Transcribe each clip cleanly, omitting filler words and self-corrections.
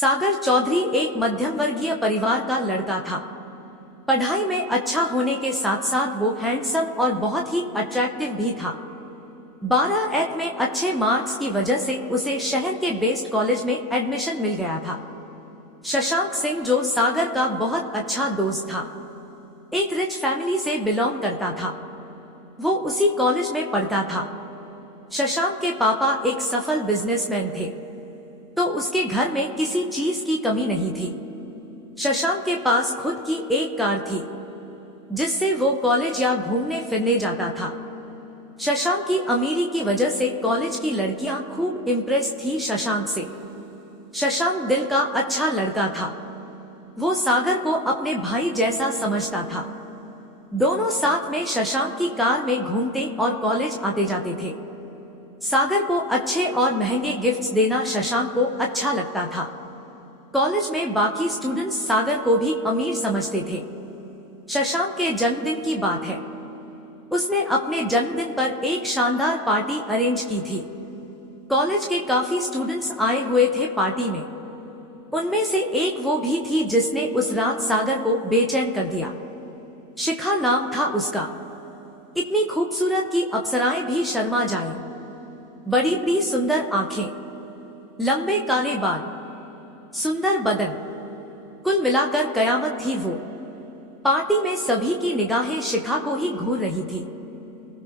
सागर चौधरी एक मध्यम वर्गीय परिवार का लड़का था। पढ़ाई में अच्छा होने के साथ साथ वो हैंडसम और बहुत ही अट्रैक्टिव भी था। 12th में अच्छे मार्क्स की वजह से उसे शहर के बेस्ट कॉलेज में एडमिशन मिल गया था। शशांक सिंह, जो सागर का बहुत अच्छा दोस्त था, एक रिच फैमिली से बिलोंग करता था। वो उसी कॉलेज में पढ़ता था। शशांक के पापा एक सफल बिजनेसमैन थे, तो उसके घर में किसी चीज की कमी नहीं थी। शशांक के पास खुद की एक कार थी, जिससे वो कॉलेज या घूमने फिरने जाता था। शशांक की अमीरी की वजह से कॉलेज की लड़कियां खूब इम्प्रेस थी शशांक से। शशांक दिल का अच्छा लड़का था। वो सागर को अपने भाई जैसा समझता था। दोनों साथ में शशांक की कार में घूमते और कॉलेज आते जाते थे। सागर को अच्छे और महंगे गिफ्ट्स देना शशांक को अच्छा लगता था। कॉलेज में बाकी स्टूडेंट्स सागर को भी अमीर समझते थे। शशांक के जन्मदिन की बात है। उसने अपने जन्मदिन पर एक शानदार पार्टी अरेंज की थी। कॉलेज के काफी स्टूडेंट्स आए हुए थे पार्टी में। उनमें से एक वो भी थी जिसने उस रात सागर को बेचैन कर दिया। शिखा नाम था उसका। इतनी खूबसूरत कि अप्सराएं भी शर्मा जाएं। बड़ी बड़ी सुंदर आंखें, लंबे काले बाल, सुंदर बदन, कुल मिलाकर कयामत थी वो। पार्टी में सभी की निगाहें शिखा को ही घूर रही थी।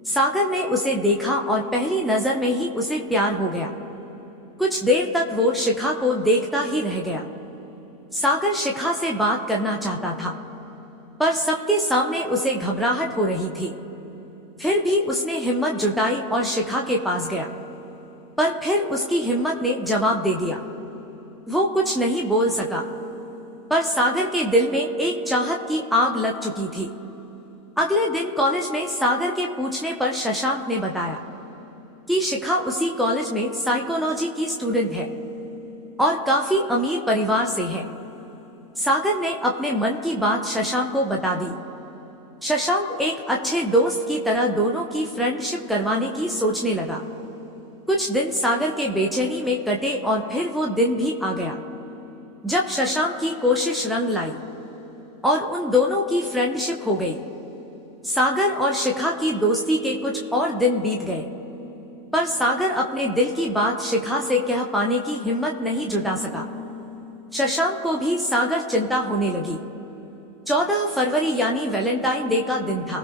सागर ने उसे देखा और पहली नजर में ही उसे प्यार हो गया। कुछ देर तक वो शिखा को देखता ही रह गया। सागर शिखा से बात करना चाहता था, पर सबके सामने उसे घबराहट हो रही थी। फिर भी उसने हिम्मत जुटाई और शिखा के पास गया, पर फिर उसकी हिम्मत ने जवाब दे दिया। वो कुछ नहीं बोल सका, पर सागर के दिल में एक चाहत की आग लग चुकी थी। अगले दिन कॉलेज में सागर के पूछने पर शशांक ने बताया कि शिखा उसी कॉलेज में साइकोलॉजी की स्टूडेंट है और काफी अमीर परिवार से है। सागर ने अपने मन की बात शशांक को बता दी। शशांक एक अच्छे दोस्त की तरह दोनों की फ्रेंडशिप करवाने की सोचने लगा। कुछ दिन सागर के बेचैनी में कटे और फिर वो दिन भी आ गया जब शशांक की कोशिश रंग लाई और उन दोनों की फ्रेंडशिप हो गई। सागर और शिखा की दोस्ती के कुछ और दिन बीत गए, पर सागर अपने दिल की बात शिखा से कह पाने की हिम्मत नहीं जुटा सका। शशांक को भी सागर चिंता होने लगी। 14 फरवरी यानी वैलेंटाइन डे का दिन था।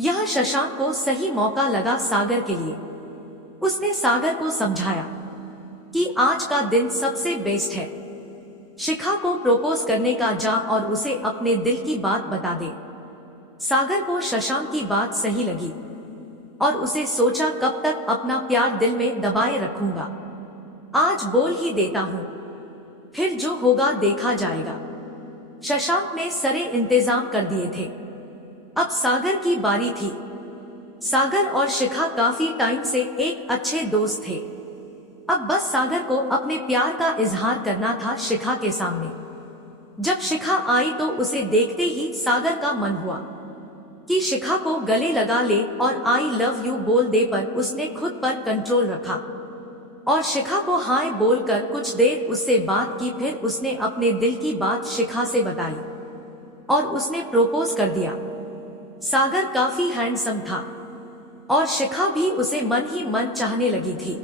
यह शशांक को सही मौका लगा सागर के लिए। उसने सागर को समझाया कि आज का दिन सबसे बेस्ट है। शिखा को प्रपोज करने का जा और उसे अपने दिल की बात बता दे। सागर को शशांक की बात सही लगी और उसे सोचा, कब तक अपना प्यार दिल में दबाए रखूंगा, आज बोल ही देता हूं, फिर जो होगा देखा जाएगा। शशांक ने सारे इंतजाम कर दिए थे। अब सागर की बारी थी। सागर और शिखा काफी टाइम से एक अच्छे दोस्त थे। अब बस सागर को अपने प्यार का इजहार करना था शिखा के सामने। जब शिखा आई तो उसे देखते ही सागर का मन हुआ कि शिखा को गले लगा ले और आई लव यू बोल दे, पर उसने खुद पर कंट्रोल रखा और शिखा को हाय बोलकर कुछ देर उससे बात की। फिर उसने अपने दिल की बात शिखा से बताई और उसने प्रपोज कर दिया। सागर काफी हैंडसम था और शिखा भी उसे मन ही मन चाहने लगी थी।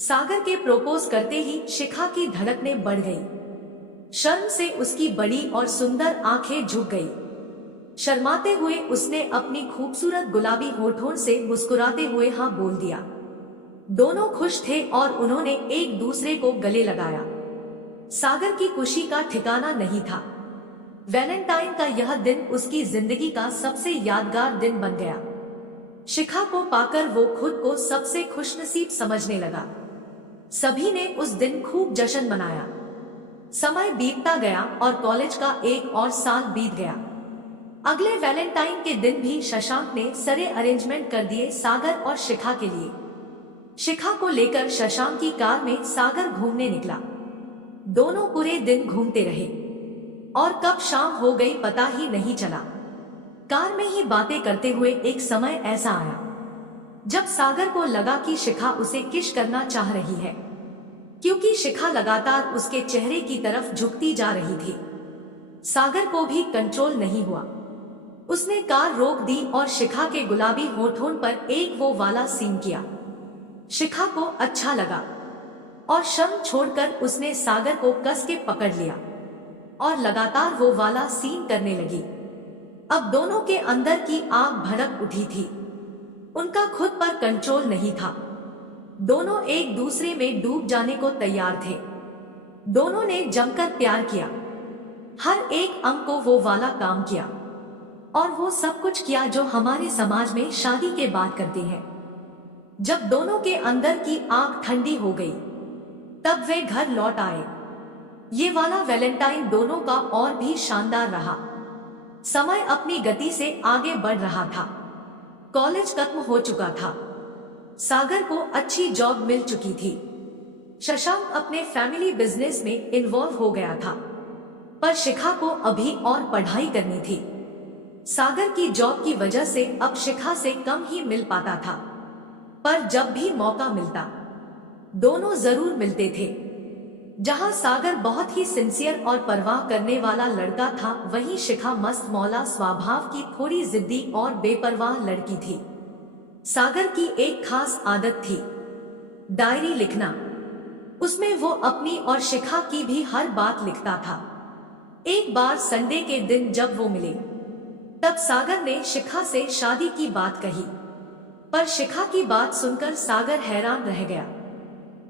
सागर के प्रपोज करते ही शिखा की धड़कनें बढ़ गई। शर्म से उसकी बड़ी और सुंदर आंखें झुक गई। शर्माते हुए उसने अपनी खूबसूरत गुलाबी होठों से मुस्कुराते हुए हाँ बोल दिया। दोनों खुश थे और उन्होंने एक दूसरे को गले लगाया। सागर की खुशी का ठिकाना नहीं था। वैलेंटाइन का यह दिन उसकी जिंदगी का सबसे यादगार दिन बन गया। शिखा को पाकर वो खुद को सबसे खुशनसीब समझने लगा। सभी ने उस दिन खूब जश्न मनाया। समय बीतता गया और कॉलेज का एक और साल बीत गया। अगले वैलेंटाइन के दिन भी शशांक ने सारे अरेंजमेंट कर दिए सागर और शिखा के लिए। शिखा को लेकर शशांक की कार में सागर घूमने निकला। दोनों पूरे दिन घूमते रहे और कब शाम हो गई पता ही नहीं चला। कार में ही बातें करते हुए एक समय ऐसा आया जब सागर को लगा कि शिखा उसे किस करना चाह रही है। क्योंकि शिखा लगातार उसके चेहरे की तरफ झुकती जा रही थी। सागर को भी कंट्रोल नहीं हुआ। उसने कार रोक दी और शिखा के गुलाबी होठों पर एक वो वाला सीन किया। शिखा को अच्छा लगा और शर्म छोड़कर उसने सागर को कस के पकड़ लिया और लगातार वो वाला सीन करने लगी। अब दोनों के अंदर की आग भड़क उठी थी। उनका खुद पर कंट्रोल नहीं था। दोनों एक दूसरे में डूब जाने को तैयार थे। दोनों ने जमकर प्यार किया। हर एक अंग को वो वाला काम किया और वो सब कुछ किया जो हमारे समाज में शादी के बाद करते हैं। जब दोनों के अंदर की आग ठंडी हो गई तब वे घर लौट आए। ये वाला वैलेंटाइन दोनों का और भी शानदार रहा। समय अपनी गति से आगे बढ़ रहा था। कॉलेज खत्म हो चुका था। सागर को अच्छी जॉब मिल चुकी थी। शशांक अपने फैमिली बिजनेस में इन्वॉल्व हो गया था, पर शिखा को अभी और पढ़ाई करनी थी। सागर की जॉब की वजह से अब शिखा से कम ही मिल पाता था, पर जब भी मौका मिलता दोनों जरूर मिलते थे। जहां सागर बहुत ही सिंसियर और परवाह करने वाला लड़का था, वहीं शिखा मस्त मौला स्वभाव की थोड़ी जिद्दी और बेपरवाह लड़की थी। सागर की एक खास आदत थी, डायरी लिखना। उसमें वो अपनी और शिखा की भी हर बात लिखता था। एक बार संडे के दिन जब वो मिले तब सागर ने शिखा से शादी की बात कही, पर शिखा की बात सुनकर सागर हैरान रह गया।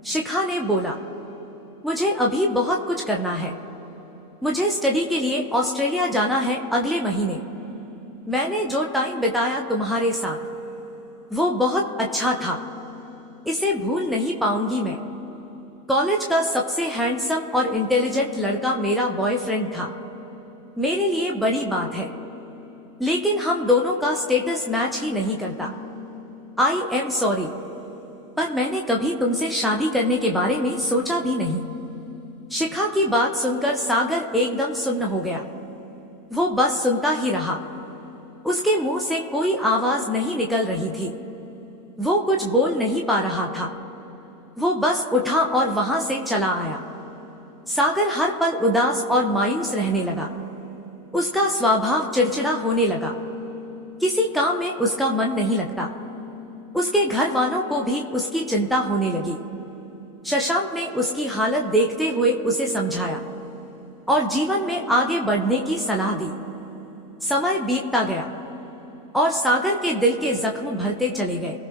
शिखा ने बोला, मुझे अभी बहुत कुछ करना है। मुझे स्टडी के लिए ऑस्ट्रेलिया जाना है अगले महीने। मैंने जो टाइम बिताया तुम्हारे साथ वो बहुत अच्छा था। इसे भूल नहीं पाऊंगी मैं। कॉलेज का सबसे हैंडसम और इंटेलिजेंट लड़का मेरा बॉयफ्रेंड था। मेरे लिए बड़ी बात है, लेकिन हम दोनों का स्टेटस मैच ही नहीं करता। आई एम सॉरी, पर मैंने कभी तुमसे शादी करने के बारे में सोचा भी नहीं। शिखा की बात सुनकर सागर एकदम सुन्न हो गया। वो बस सुनता ही रहा। उसके मुंह से कोई आवाज नहीं निकल रही थी। वो कुछ बोल नहीं पा रहा था। वो बस उठा और वहां से चला आया। सागर हर पल उदास और मायूस रहने लगा। उसका स्वभाव चिड़चिड़ा होने लगा। किसी काम में उसका मन नहीं लगता। उसके घर वालों को भी उसकी चिंता होने लगी। शशांक ने उसकी हालत देखते हुए उसे समझाया और जीवन में आगे बढ़ने की सलाह दी। समय बीतता गया और सागर के दिल के जख्म भरते चले गए।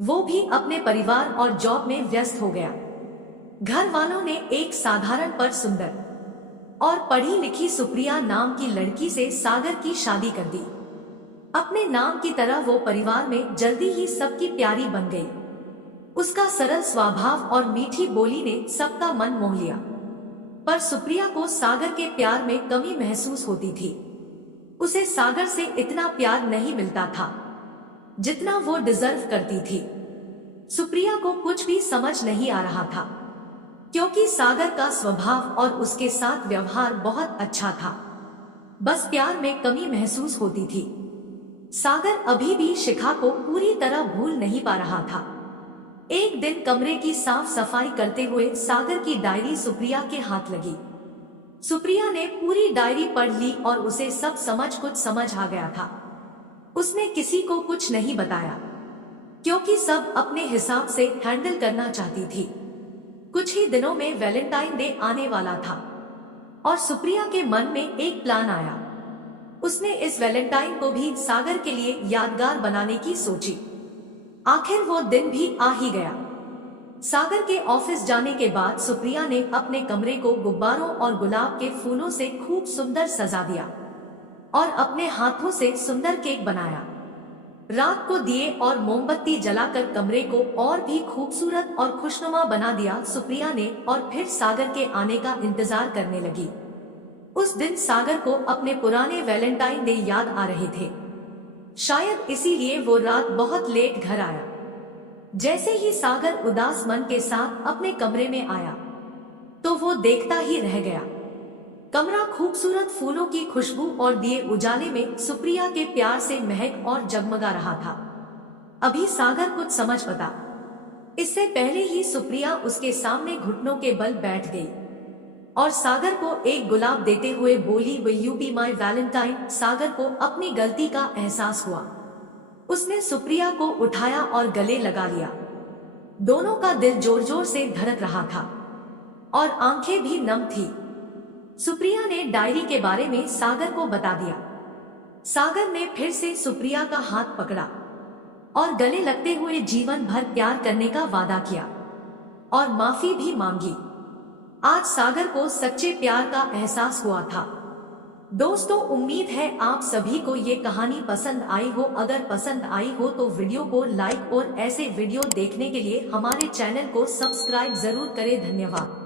वो भी अपने परिवार और जॉब में व्यस्त हो गया। घर वालों ने एक साधारण पर सुंदर और पढ़ी लिखी सुप्रिया नाम की लड़की से सागर की शादी कर दी। अपने नाम की तरह वो परिवार में जल्दी ही सबकी प्यारी बन गई। उसका सरल स्वभाव और मीठी बोली ने सबका मन मोह लिया, पर सुप्रिया को सागर के प्यार में कमी महसूस होती थी। उसे सागर से इतना प्यार नहीं मिलता था जितना वो डिजर्व करती थी। सुप्रिया को कुछ भी समझ नहीं आ रहा था, क्योंकि सागर का स्वभाव और उसके साथ व्यवहार बहुत अच्छा था। बस प्यार में कमी महसूस होती थी। सागर अभी भी शिखा को पूरी तरह भूल नहीं पा रहा था। एक दिन कमरे की साफ सफाई करते हुए सागर की डायरी सुप्रिया के हाथ लगी। सुप्रिया ने पूरी डायरी पढ़ ली और उसे सब कुछ समझ आ गया था। उसने किसी को कुछ नहीं बताया, क्योंकि सब अपने हिसाब से हैंडल करना चाहती थी। कुछ ही दिनों में वैलेंटाइन डे आने वाला था और सुप्रिया के मन में एक प्लान आया। उसने इस वैलेंटाइन को भी सागर के लिए यादगार बनाने की सोची। आखिर वो दिन भी आ ही गया। सागर के ऑफिस जाने के बाद सुप्रिया ने अपने कमरे को गुब्बारों और गुलाब के फूलों से खूब सुंदर सजा दिया और अपने हाथों से सुंदर केक बनाया। रात को दिए और मोमबत्ती जलाकर कमरे को और भी खूबसूरत और खुशनुमा बना दिया सुप्रिया ने, और फिर सागर के आने का इंतजार करने लगी। उस दिन सागर को अपने पुराने वैलेंटाइन डे याद आ रहे थे। शायद इसीलिए वो रात बहुत लेट घर आया। जैसे ही सागर उदास मन के साथ अपने कमरे में आया तो वो देखता ही रह गया। कमरा खूबसूरत फूलों की खुशबू और दिए उजाले में सुप्रिया के प्यार से महक और जगमगा रहा था। अभी सागर कुछ समझ पता इससे पहले ही सुप्रिया उसके सामने घुटनों के बल बैठ गई और सागर को एक गुलाब देते हुए बोली, will you be my valentine. Sagar को अपनी गलती का एहसास हुआ। उसने सुप्रिया को उठाया और गले लगा लिया। दोनों का दिल जोर जोर से धड़क रहा था और आंखें भी नम थी। सुप्रिया ने डायरी के बारे में सागर को बता दिया। सागर ने फिर से सुप्रिया का हाथ पकड़ा और गले लगते हुए जीवन भर प्यार करने का वादा किया और माफी भी मांगी। आज सागर को सच्चे प्यार का एहसास हुआ था। दोस्तों, उम्मीद है आप सभी को ये कहानी पसंद आई हो। अगर पसंद आई हो तो वीडियो को लाइक और ऐसे वीडियो देखने के लिए हमारे चैनल को सब्सक्राइब जरूर करें। धन्यवाद।